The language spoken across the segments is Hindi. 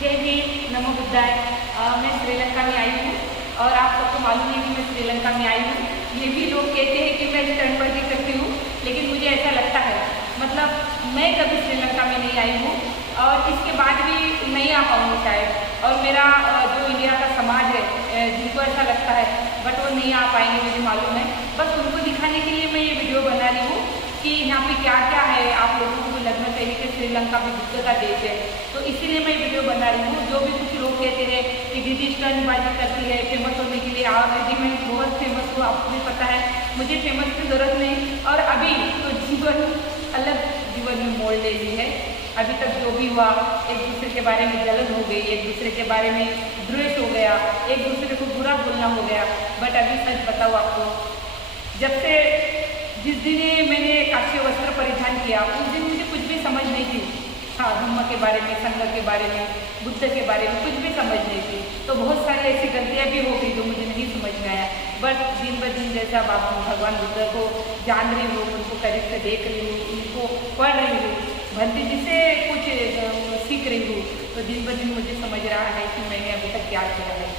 जय हिंद, नमो बुद्धाय। मैं श्रीलंका में आई हूँ और आप सबको मालूम है कि मैं श्रीलंका में आई हूँ। ये भी लोग कहते हैं कि मैं स्टंटबाजी करती हूँ, लेकिन मुझे ऐसा लगता है, मतलब मैं कभी श्रीलंका में नहीं आई हूँ और इसके बाद भी नहीं आ पाऊँगी शायद। और मेरा जो इंडिया का समाज है जिनको ऐसा लगता है बट वो नहीं आ पाएंगे, मुझे मालूम है। बस उनको दिखाने के लिए मैं ये वीडियो बना रही हूँ कि यहाँ पे क्या क्या है। आप लोगों को लगना चाहिए कि श्रीलंका भी बुद्ध का देश है, तो इसीलिए मैं वीडियो बना रही हूँ। जो भी कुछ लोग कहते हैं कि दीदी स्टंटबाजी करती है फेमस होने के लिए, ऑलरेडी मैं बहुत फेमस हूँ, आपको भी पता है। मुझे फेमस की ज़रूरत नहीं। और अभी तो जीवन अलग जीवन में मोड़ ले ली है। अभी तक जो भी हुआ, एक दूसरे के बारे में जलन हो गई, एक दूसरे के बारे में द्वेष हो गया, एक दूसरे को बुरा बोलना हो गया। बट अभी सच बताऊँ आपको, जब से जिस दिन मैंने काश्य वस्त्र परिधान किया उस दिन मुझे कुछ भी समझ नहीं थी। हाँ, धम्म के बारे में, संघ के बारे में, बुद्ध के बारे में कुछ भी समझ नहीं थी। तो बहुत सारी ऐसी गलतियाँ भी हो गई जो मुझे नहीं समझ में आया। बट दिन ब दिन जैसा भगवान बुद्ध को जान रही हूँ, उनको करीब से देख रही हूँ, उनको पढ़ रही हूँ, भंती जी से कुछ सीख रही हूँ, तो दिन ब दिन मुझे समझ रहा है कि मैंने अभी तक क्या किया है।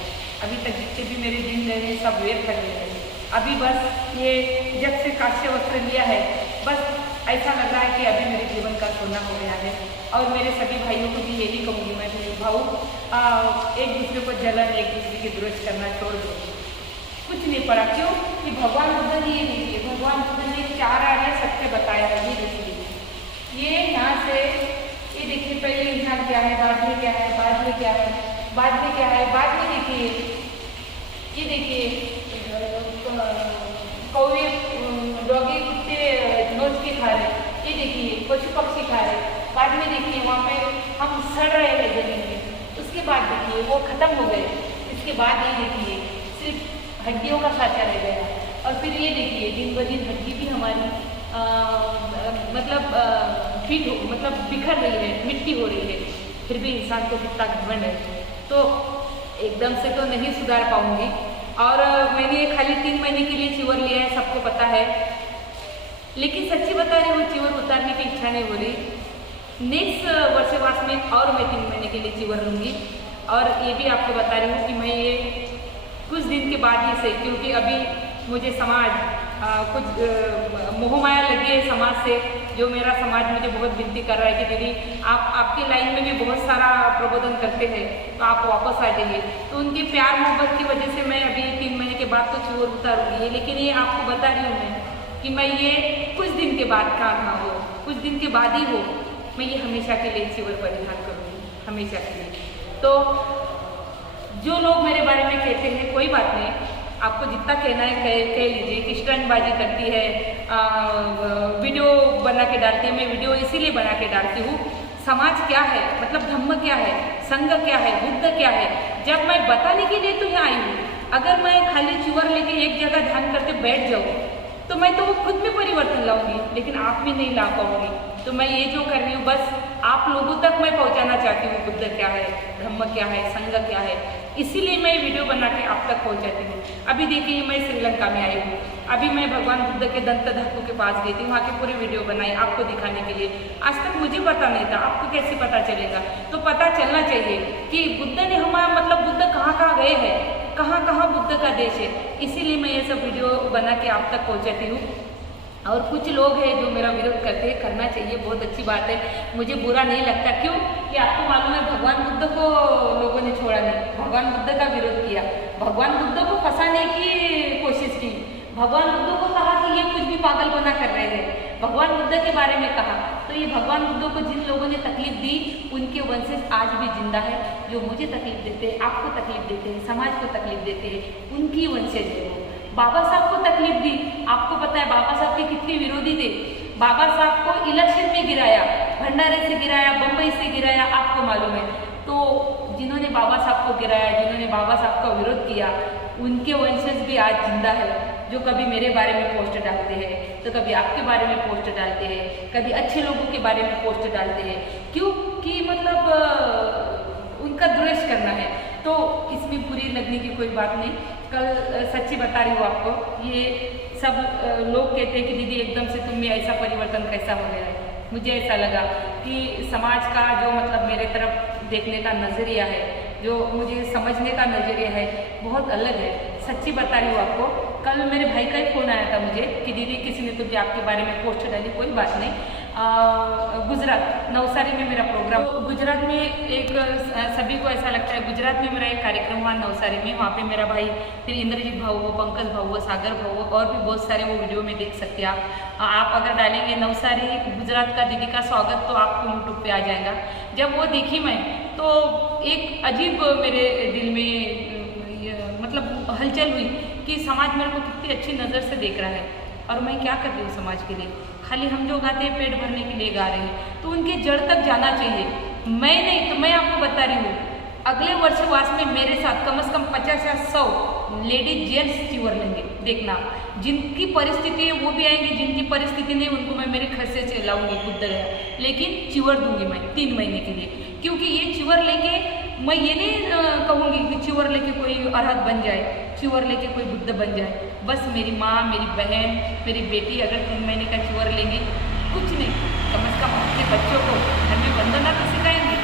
अभी तक जितने भी मेरे दिन रहे सब व्यर्थ गए हैं। अभी बस ये जब से काश्य वस्त्र लिया है, बस ऐसा लग रहा है कि अभी मेरे जीवन का सोना हो गया है। और मेरे सभी भाइयों को भी यही कहूँगी मैं भी, भाऊ एक दूसरे को जलन, एक दूसरे की द्वेष करना छोड़ दो। कुछ नहीं पड़ा, क्यों कि भगवान बुद्ध ने ये देखिए, भगवान बुद्ध ने 4 आर्य सत्य बताया है। ये देखिए, ये यहाँ से ये देखिए, पहले इंसान क्या है, बाद में क्या है, बाद में क्या है, बाद में क्या है, बाद में देखिए, ये देखिए कौवे, डॉगी, कुत्ते नोच के खा रहे, ये देखिए पशु पक्षी खा रहे। बाद में देखिए वहाँ पे हम सड़ रहे हैं जमीन में। उसके बाद देखिए वो खत्म हो गए। इसके बाद ये देखिए सिर्फ हड्डियों का साँचा रह गया। और फिर ये देखिए दिन ब दिन हड्डी भी हमारी मतलब बिखर रही है, मिट्टी हो रही है। फिर भी इंसान को कितना घमंड है। तो एकदम से तो नहीं सुधार पाऊंगी। और मैंने खाली 3 महीने के लिए चिवर लिया है, सबको पता है। लेकिन सच्ची बता रही हूँ, चिवर उतारने की इच्छा नहीं हो रही। नेक्स्ट वर्षवास में और मैं 3 महीने के लिए चिवर लूँगी। और ये भी आपको बता रही हूँ कि मैं ये कुछ दिन के बाद ही से, क्योंकि अभी मुझे समाज कुछ मोहमाया लगी है समाज से। जो मेरा समाज मुझे बहुत विनती कर रहा है कि दीदी आपके लाइन में भी बहुत सारा प्रबोधन करते हैं, तो आप वापस आ जाइए। तो उनके प्यार मोहब्बत की वजह से मैं अभी 3 महीने के बाद तो चिवर उतारूंगी। लेकिन ये आपको बता रही हूँ मैं कि मैं ये कुछ दिन के बाद का ना हो, कुछ दिन के बाद ही हो, मैं ये हमेशा के लिए चिवर परिधान करूँगी, हमेशा के लिए। तो जो लोग मेरे बारे में कहते हैं, कोई बात नहीं, आपको जितना कहना है कह लीजिए कि स्टंटबाजी करती है, वीडियो बना के डालती है। मैं वीडियो इसीलिए बना के डालती हूँ, समाज क्या है, मतलब धम्म क्या है, संघ क्या है, बुद्ध क्या है, जब मैं बताने के लिए तो यहाँ आई हूँ। अगर मैं खाली चिवर लेके एक जगह ध्यान करके बैठ जाऊँ तो मैं तो वो खुद में परिवर्तन लाऊंगी, लेकिन आप में नहीं ला पाऊंगी। तो मैं ये जो कर रही हूँ, बस आप लोगों तक मैं पहुँचाना चाहती हूँ बुद्ध क्या है, धम्म क्या है, संघ क्या है। इसीलिए मैं वीडियो बना के आप तक पहुँचाती हूँ। अभी देखिए मैं श्रीलंका में आई हूँ। अभी मैं भगवान बुद्ध के दंत धातु के पास गई थी, वहाँ की पूरी वीडियो बनाई आपको दिखाने के लिए। आज तक मुझे पता नहीं था, आपको कैसे पता चलेगा? तो पता चलना चाहिए कि बुद्ध ने हमारा, मतलब बुद्ध कहाँ कहाँ गए हैं, कहाँ कहाँ बुद्ध का देश है। इसीलिए मैं ये सब वीडियो बना के आप तक पहुँचाती हूँ। और कुछ लोग हैं जो मेरा विरोध करते हैं, करना चाहिए, बहुत अच्छी बात है, मुझे बुरा नहीं लगता। क्यों कि आपको मालूम है भगवान बुद्ध को लोगों ने छोड़ा नहीं, भगवान बुद्ध का विरोध किया, भगवान बुद्ध को फंसाने की कोशिश की, भगवान बुद्ध को कहा कि ये कुछ भी पागलपना कर रहे हैं, भगवान बुद्ध के बारे में कहा। तो ये भगवान बुद्ध को जिन लोगों ने तकलीफ दी, उनके वंशज आज भी जिंदा है। जो मुझे तकलीफ देते हैं, आपको तकलीफ देते हैं, समाज को तकलीफ देते हैं, उनकी वंशज है वो। बाबा साहब को तकलीफ दी, आपको पता है बाबा साहब के कितने विरोधी थे। बाबा साहब को इलेक्शन में गिराया, भंडारे से गिराया, बम्बई से गिराया, आपको मालूम है। तो जिन्होंने बाबा साहब को गिराया, जिन्होंने बाबा साहब का विरोध किया, उनके वंशज भी आज जिंदा है। जो कभी मेरे बारे में पोस्ट डालते हैं, तो कभी आपके बारे में पोस्ट डालते हैं, कभी अच्छे लोगों के बारे में पोस्ट डालते हैं। क्यों कि मतलब उनका द्वेष करना है। तो इसमें बुरी लगने की कोई बात नहीं। कल सच्ची बता रही हूँ आपको, ये सब लोग कहते हैं कि दीदी एकदम से तुम में ऐसा परिवर्तन कैसा हो गया है। मुझे ऐसा लगा कि समाज का जो मतलब मेरे तरफ देखने का नज़रिया है, जो मुझे समझने का नज़रिया है, बहुत अलग है। सच्ची बता रही हूँ आपको। कल मेरे भाई का ही फ़ोन आया था मुझे कि दीदी किसी ने तो भी आपके बारे में पोस्ट डाली। कोई बात नहीं, गुजरात नवसारी में मेरा प्रोग्राम, तो गुजरात में एक सभी को ऐसा लगता है, गुजरात में मेरा एक कार्यक्रम हुआ नवसारी में, वहाँ पे मेरा भाई, फिर इंद्रजीत भाऊ हो, पंकज भाऊ हो, सागर भाऊ हो, और भी बहुत सारे वो वीडियो में देख सकते हैं आप अगर डालेंगे नवसारी गुजरात का दीदी का स्वागत तो आपको यूट्यूब पे आ जाएगा। जब वो देखी मैं तो एक अजीब मेरे दिल में मतलब हलचल हुई कि समाज मेरे को कितनी अच्छी नज़र से देख रहा है और मैं क्या कर रही हूँ समाज के लिए। खाली हम जो गाते हैं पेट भरने के लिए गा रहे हैं, तो उनके जड़ तक जाना चाहिए। मैं नहीं तो मैं आपको बता रही हूँ, अगले वर्षवास में मेरे साथ कम से कम 50 या 100 लेडीज जेंट्स चिवर लेंगे। देखना, जिनकी परिस्थिति है वो भी आएंगे, जिनकी परिस्थिति नहीं उनको मैं मेरे खर्चे से लाऊंगी बुद्ध गया, लेकिन चिवर दूंगी मैं 3 महीने के लिए। क्योंकि ये चिवर लेके मैं ये नहीं कहूँगी कि चिवर लेके कोई अरहत बन जाए, चिवर लेके कोई बुद्ध बन जाए। बस मेरी माँ, मेरी बहन, मेरी बेटी अगर 3 महीने का चिवर लेंगी, कुछ नहीं, कम से कम अपने बच्चों को घर में वंदना तो सिखाएंगे,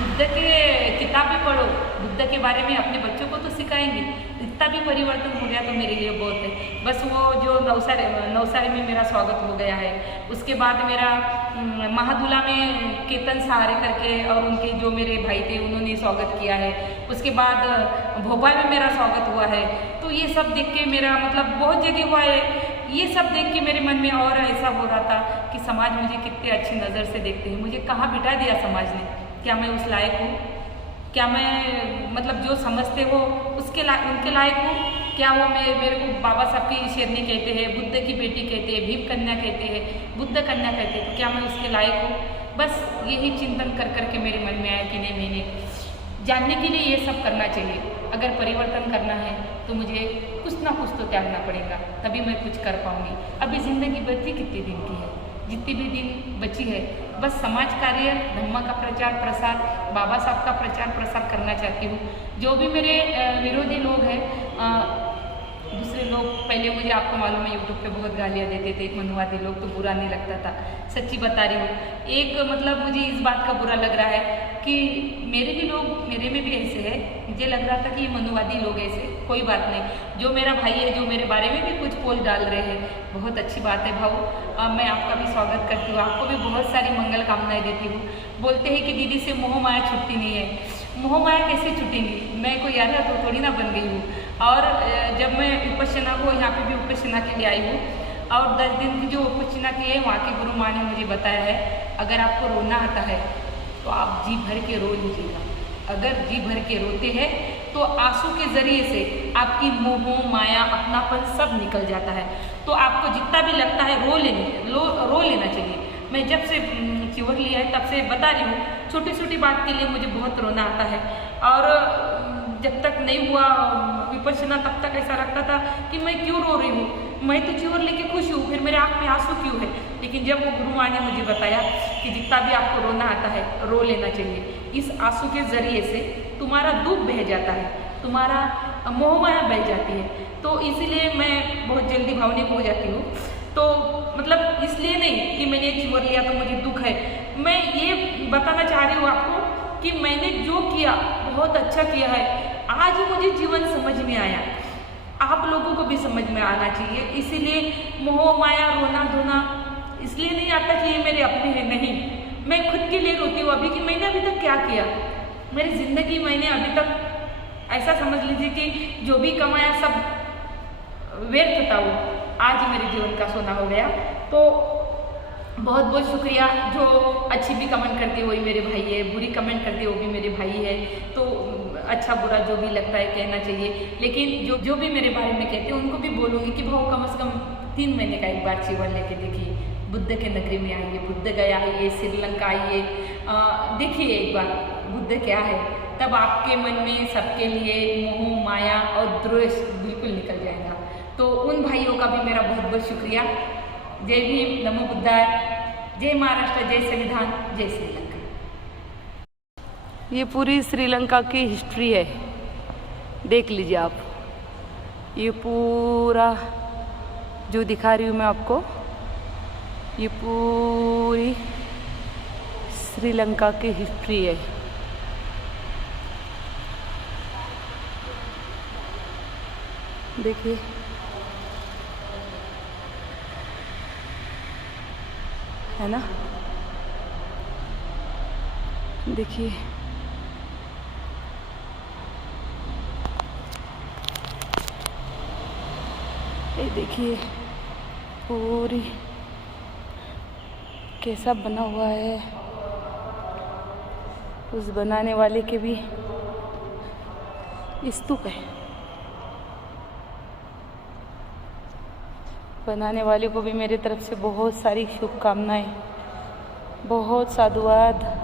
बुद्ध के किताबें पढ़ो, बुद्ध के बारे में अपने बच्चों को तो सिखाएंगे। इतना भी परिवर्तन हो गया तो मेरे लिए बहुत है। बस वो जो नवसारी में मेरा स्वागत हो गया है, उसके बाद मेरा महादुला में केतन सहारे करके और उनके जो मेरे भाई थे उन्होंने स्वागत किया है। उसके बाद भोपाल में मेरा स्वागत हुआ है। तो ये सब देख के मेरा मतलब बहुत जगह हुआ है, ये सब देख के मेरे मन में और ऐसा हो रहा था कि समाज मुझे कितनी अच्छी नज़र से देखते हैं, मुझे कहाँ बिठा दिया समाज ने। क्या मैं उस लायक हूँ? क्या मैं मतलब जो समझते हो उनके लायक हूँ? क्या वो मेरे को बाबा साहब की शेरनी कहते हैं, बुद्ध की बेटी कहते हैं, भीम कन्या कहते हैं, बुद्ध कन्या कहते हैं, तो क्या मैं उसके लायक हूँ? बस यही चिंतन कर करके मेरे मन में आया कि नहीं, मैंने जानने के लिए ये सब करना चाहिए। अगर परिवर्तन करना है तो मुझे कुछ ना कुछ तो त्यागना पड़ेगा, तभी मैं कुछ कर पाऊँगी। अभी ज़िंदगी बची कितने दिन की है, जितनी भी दिन बची है, बस समाज कार्य, धम्म का प्रचार प्रसार, बाबा साहब का प्रचार प्रसार करना चाहती हूँ। जो भी मेरे विरोधी लोग हैं, दूसरे लोग, पहले मुझे आपको मालूम है यूट्यूब पे बहुत गालियाँ देते थे, मनुवादी लोग, तो बुरा नहीं लगता था। सच्ची बता रही हूँ, एक मतलब मुझे इस बात का बुरा लग रहा है कि मेरे भी लोग, मेरे में भी ऐसे है। मुझे लग रहा था कि ये मनुवादी लोग ऐसे, कोई बात नहीं। जो मेरा भाई है, जो मेरे बारे में भी कुछ पोल डाल रहे हैं, बहुत अच्छी बात है भाऊ। मैं आपका भी स्वागत करती हूँ, आपको भी बहुत सारी मंगल कामनाएं देती हूँ। बोलते हैं कि दीदी से मोह माया छुट्टी नहीं है। मोह माया कैसे छुटेंगी? मैं कोई यार तो थोड़ी ना बन गई हूँ। और जब मैं विपश्यना को यहाँ पे भी विपश्यना के लिए आई हूँ, और 10 दिन की जो विपश्यना की है, वहाँ की गुरु माँ ने मुझे बताया है, अगर आपको रोना आता है तो आप जी भर के रो लीजिएगा। अगर जी भर के रोते हैं तो आंसू के जरिए से आपकी मोह माया, अपनापन सब निकल जाता है। तो आपको जितना भी लगता है रो लेना चाहिए। मैं जब से चिवर लिया है तब से बता रही हूँ, छोटी छोटी बात के लिए मुझे बहुत रोना आता है। और जब तक नहीं हुआ विपश्यना तब तक ऐसा लगता था कि मैं क्यों रो रही हूँ, मैं तो चिवर लेके खुश हूँ, फिर मेरे आँख में आंसू क्यों है। लेकिन जब वो गुरु माँ ने मुझे बताया कि जितना भी आपको रोना आता है रो लेना चाहिए, इस आंसू के जरिए से तुम्हारा दुख बह जाता है, तुम्हारा मोह माया बह जाती है। तो इसीलिए मैं बहुत जल्दी भावनिक हो जाती हूँ। तो मतलब इसलिए नहीं कि मैंने चिवर लिया तो मुझे दुख है, मैं ये बताना चाह रही हूँ आपको कि मैंने जो किया बहुत अच्छा किया है। आज मुझे जीवन समझ में आया, आप लोगों को भी समझ में आना चाहिए। इसीलिए मोह माया, रोना धोना इसलिए नहीं आता कि ये मेरे अपने हैं, नहीं, मैं खुद के लिए रोती हूँ। अभी कि मैंने अभी तक क्या किया, मेरी ज़िंदगी मैंने अभी तक ऐसा समझ लीजिए कि जो भी कमाया सब व्यर्थ था, वो आज मेरे जीवन का सोना हो गया। तो बहुत बहुत शुक्रिया। जो अच्छी भी कमेंट करती है वही मेरे भाई है, बुरी कमेंट करती है वो भी मेरे भाई है। तो अच्छा बुरा जो भी लगता है कहना चाहिए, लेकिन जो भी मेरे बारे में कहते हैं उनको भी बोलूँगी कि भाव कम से कम 3 महीने का एक बार चिवर लेके देखिए, बुद्ध के नगरी में आइए, बुद्ध गया आइए, श्रीलंका आइए, देखिए एक बार बुद्ध क्या है। तब आपके मन में सबके लिए मोह माया और द्वेष बिल्कुल निकल जाएगा। तो उन भाइयों का भी मेरा बहुत बहुत शुक्रिया। जय भीम, नमो बुद्धाय, जय महाराष्ट्र, जय संविधान, जय श्रीलंका। ये पूरी श्रीलंका की हिस्ट्री है, देख लीजिए आप। ये पूरा जो दिखा रही हूँ मैं आपको, ये पूरी श्रीलंका की हिस्ट्री है। देखिए है ना, देखिए ये देखिए पूरी कैसा बना हुआ है। उस बनाने वाले के भी स्तूप है। बनाने वाले को भी मेरे तरफ से बहुत सारी शुभकामनाएं, बहुत साधुवाद।